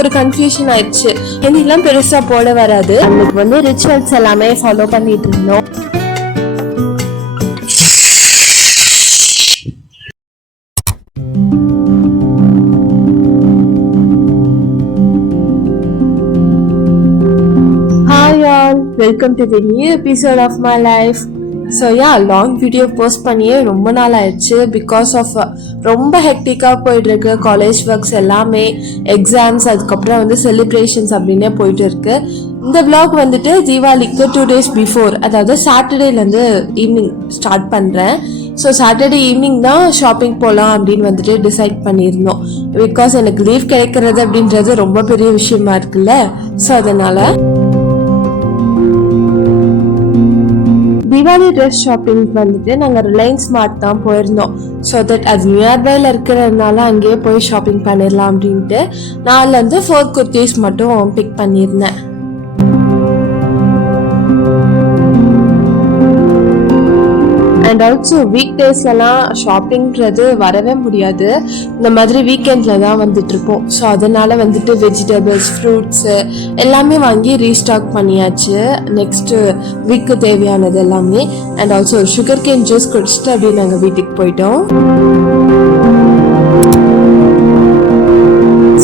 எனக்கு ஒரு கன்ஃபியூஷன் ஆயிடுச்சு. எல்லாம் பெருசா போட வராது. அன்னைக்கு வந்து ரிச்சுவல்ஸ் எல்லாமே ஃபாலோ பண்ணிட்டு இருந்தோம். Welcome to the new episode of my life. So yeah, long video post பண்ணியே ரொம்ப நாள் ஆயிடுச்சு. பிகாஸ் ஆஃப் ரொம்ப ஹெக்டிக்காக போயிட்டுருக்கு. காலேஜ் ஒர்க்ஸ் எல்லாமே, எக்ஸாம்ஸ், அதுக்கப்புறம் வந்து செலிப்ரேஷன்ஸ் அப்படின்னே போயிட்டு இருக்கு. இந்த vlog வந்துட்டு தீபாவளிக்கு 2 days பிஃபோர், அதாவது சாட்டர்டேலேருந்து ஈவினிங் ஸ்டார்ட் பண்ணுறேன். ஸோ சாட்டர்டே ஈவினிங் தான் ஷாப்பிங் போகலாம் அப்படின்னு வந்துட்டு டிசைட் பண்ணியிருந்தோம். பிகாஸ் எனக்கு லீவ் கிடைக்கிறது அப்படின்றது ரொம்ப பெரிய விஷயமா இருக்குல்ல. ஸோ அதனால் தீபாவளி ட்ரெஸ் ஷாப்பிங் வந்துட்டு நாங்கள் ரிலையன்ஸ் ஸ்மார்ட் தான் போயிருந்தோம். ஸோ தட் அது நியர்பைல இருக்கிறதுனால அங்கேயே போய் ஷாப்பிங் பண்ணிடலாம் அப்படின்ட்டு 4 குர்த்திஸ் மட்டும் பிக் பண்ணியிருந்தேன். அண்ட் ஆல்சோ வீக் டேஸ்லலாம் ஷாப்பிங்கிறது வரவே முடியாது. இந்த மாதிரி வீக்கெண்டில் தான் வந்துட்டு இருப்போம். ஸோ அதனால வந்துட்டு வெஜிடபிள்ஸ், ஃப்ரூட்ஸு எல்லாமே வாங்கி ரீஸ்டாக் பண்ணியாச்சு நெக்ஸ்ட் வீக்கு தேவையானது எல்லாமே. And also sugar cane juice குடிச்சிட்டு அப்படியே நாங்கள் வீட்டுக்கு போயிட்டோம்.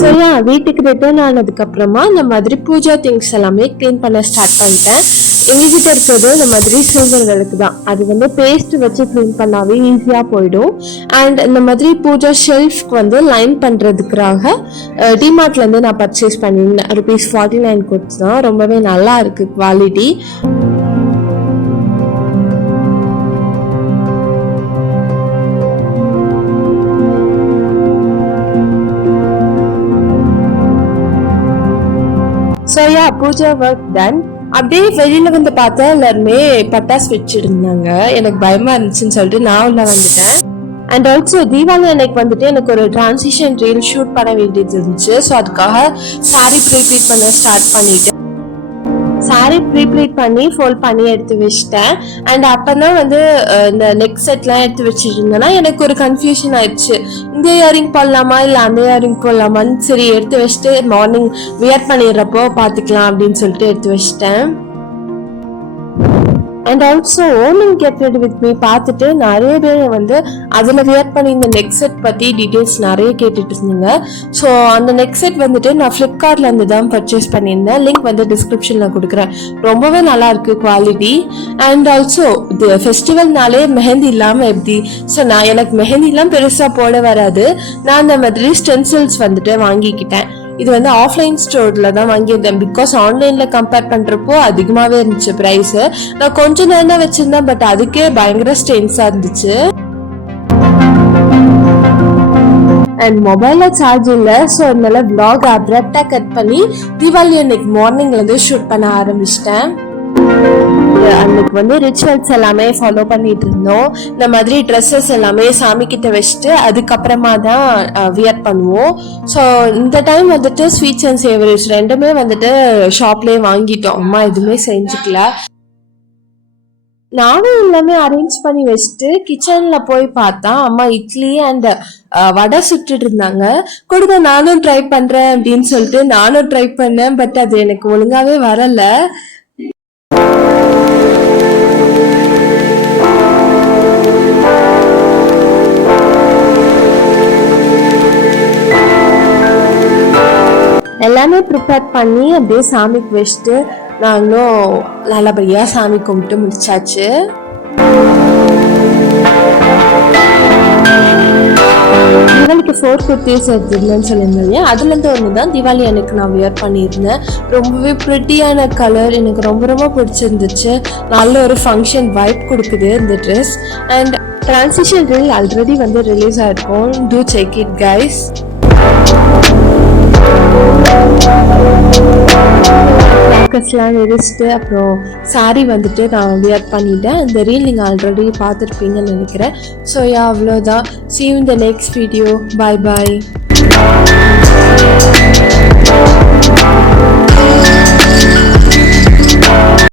ஸோ வீட்டுக்கு ரிட்டர்ன் ஆனதுக்கப்புறமா இந்த மாதிரி பூஜா திங்ஸ் எல்லாமே க்ளீன் பண்ண ஸ்டார்ட் பண்ணிட்டேன். எங்ககிட்ட இருக்கிறது இந்த மாதிரி சில்வர் விளக்கு தான். அது வந்து பேஸ்ட் வச்சு க்ளீன் பண்ணாவே ஈஸியாக போயிடும். அண்ட் இந்த மாதிரி பூஜா ஷெல்ஃப்க்கு வந்து லைன் பண்ணுறதுக்காக டிமார்ட்லேருந்து நான் பர்ச்சேஸ் பண்ணியிருந்தேன். ₹49 கொடுத்து தான். ரொம்பவே நல்லா இருக்குது quality. So Pooja work done. அப்படியே வெளியில வந்து பார்த்தா எல்லாருமே பட்டாசு வச்சுட்டு இருந்தாங்க. எனக்கு பயமா இருந்துச்சுன்னு சொல்லிட்டு நான் உள்ள வந்துட்டேன். அண்ட் ஆல்சோ தீபாவளி அன்னைக்கு வந்துட்டு எனக்கு ஒரு டிரான்சிஷன் ரீல் ஷூட் பண்ண வேண்டியது இருந்துச்சு. ஸோ அதுக்காக சாரி ப்ரீப்ளீட் பண்ண ஸ்டார்ட் பண்ணிட்டேன். சாரி ப்ரீப்ளீட் பண்ணி ஃபோல்ட் பண்ணி எடுத்து வச்சிட்டேன். அண்ட் அப்பதான் வந்து இந்த நெக் செட்லாம் எடுத்து வச்சுட்டு இருந்தேன்னா எனக்கு ஒரு கன்ஃபியூஷன் ஆயிடுச்சு. இந்த இயரிங் போடலாமா இல்லை அந்த இயரிங் போடலாமான்னு சரி எடுத்து வச்சுட்டு மார்னிங் வியர் பண்ணிடுறப்போ பார்த்துக்கலாம் அப்படின்னு சொல்லிட்டு எடுத்து வச்சிட்டேன். அண்ட் ஆல்சோ ஓமிங் கெட் ரெடி வித் மீ பார்த்துட்டு நிறைய பேர் வந்து அதில் வியர் பண்ணி இந்த நெக் செட் பற்றி டீட்டெயில்ஸ் நிறைய கேட்டுட்டு இருந்தீங்க. ஸோ அந்த நெக் செட் வந்துட்டு நான் ஃப்ளிப்கார்ட்ல இருந்து தான் பர்ச்சேஸ் பண்ணியிருந்தேன். லிங்க் வந்து டிஸ்கிரிப்ஷனில் கொடுக்குறேன். ரொம்பவே நல்லா இருக்கு குவாலிட்டி. அண்ட் ஆல்சோ இது ஃபெஸ்டிவல்னாலே மெஹந்தி இல்லாமல் எப்படி? ஸோ எனக்கு மெஹந்திலாம் பெருசாக போட வராது. நான் அந்த மாதிரி ஸ்டென்சில்ஸ் வந்துட்டு வாங்கிக்கிட்டேன். இது வந்து ஆஃப்லைன் ஸ்டோர்ல தான் வாங்கியிருந்தேன். பிகாஸ் ஆன்லைன்ல கம்பேர் பண்றப்போ அதிகமாவே இருந்துச்சு பிரைஸ். நான் கொஞ்ச நேரம் தான் வச்சிருந்தேன், பட் அதுக்கே பயங்கர ஸ்டென்ஸா இருந்துச்சு. அண்ட் மொபைல்ல சார்ஜ் இல்லை. ஸோ அதனால vlog அப்ரப்டா கட் பண்ணி தீபாவளி அன்னைக்கு மார்னிங்ல இருந்து ஷூட் பண்ண ஆரம்பிச்சிட்டேன். அன்னைக்கு வந்து ரிச்சுவல்ஸ் எல்லாமே ஃபாலோ பண்ணிட்டு இருந்தோம். இந்த மாதிரி ட்ரெஸ்ஸஸ் எல்லாமே சாமி கிட்ட வச்சுட்டு அதுக்கப்புறமா தான் வியர் பண்ணுவோம். ஸோ இந்த டைம் வந்துட்டு ஸ்வீட்ஸ் அண்ட் சேவரிஸ் ரெண்டுமே வந்துட்டு ஷாப்லேயே வாங்கிட்டோம். அம்மா எதுவுமே செஞ்சுக்கல. நானும் எல்லாமே அரேஞ்ச் பண்ணி வச்சுட்டு கிச்சன்ல போய் பார்த்தா அம்மா இட்லி அண்ட் வடை சுட்டுட்டு இருந்தாங்க. கொடுங்க நானும் ட்ரை பண்றேன் அப்படின்னு சொல்லிட்டு நானும் ட்ரை பண்ணேன். பட் அது எனக்கு ஒழுங்காவே வரல. எல்லாமே ப்ரிப்பேர் பண்ணி அப்படியே சாமிக்கு வச்சுட்டு நாங்களும் நல்லபடியாக சாமி கும்பிட்டு முடிச்சாச்சு. தீபாவளிக்கு 4 குர்த்திஸ் எடுத்துருந்தேன்னு சொல்லியிருந்தேன். அதுலேருந்து ஒன்று தான் தீபாவளி அன்னைக்கு நான் வியர் பண்ணியிருந்தேன். ரொம்பவே ப்ரிட்டியான கலர், எனக்கு ரொம்ப ரொம்ப பிடிச்சிருந்துச்சு. நல்ல ஒரு ஃபங்க்ஷன் வைப் கொடுக்குது இந்த dress. And transition reel already வந்து ரிலீஸ் ஆகிருக்கும். Do check it guys. ஃபோக்கஸ்லாம் எரிச்சிட்டு அப்புறம் சாரி வந்துட்டு நான் வியர் பண்ணிட்டேன். இந்த ரீல் நீங்கள் ஆல்ரெடி பார்த்துருப்பீங்கன்னு நினைக்கிறேன். ஸோ அவ்வளோதான். See you in the next video. Bye bye.